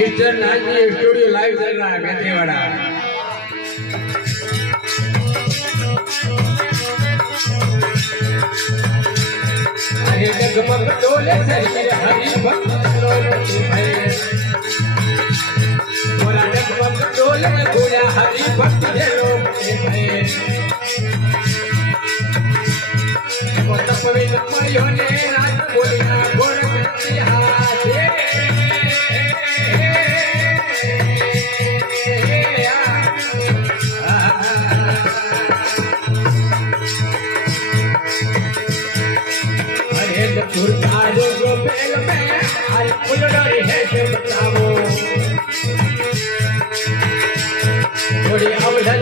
Mister Nazi studio live चल रहा है मेथीवाड़ा। अरे जगमग डोले शरीर हरि भक्त बोला जगमग डोले बोला हरि भक्त पवित्र मयो ने रात बोलिया गोर थोड़ी अवधन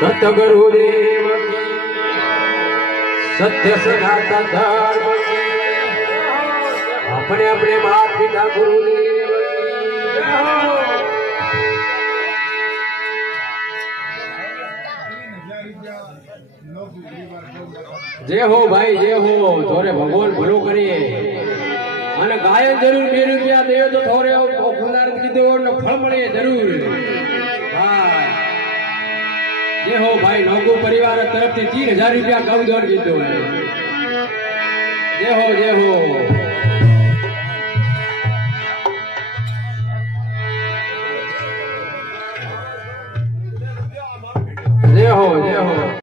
सतगुरुदेव सत्य सनातन धर्म अपने अपने माता पिता गुरुदेव जय हो भाई जय हो। थोड़े भगवान भलो करिए અને ગાય જરૂર 2 રૂપિયા દે તો થોડે ફુલાર કીધો ને ફળ મળે જરૂર। હા जय हो भाई नौकू परिवार तरफ से 3000 रुपया कम दौर जीतो है। जय हो जय हो जय हो जय हो।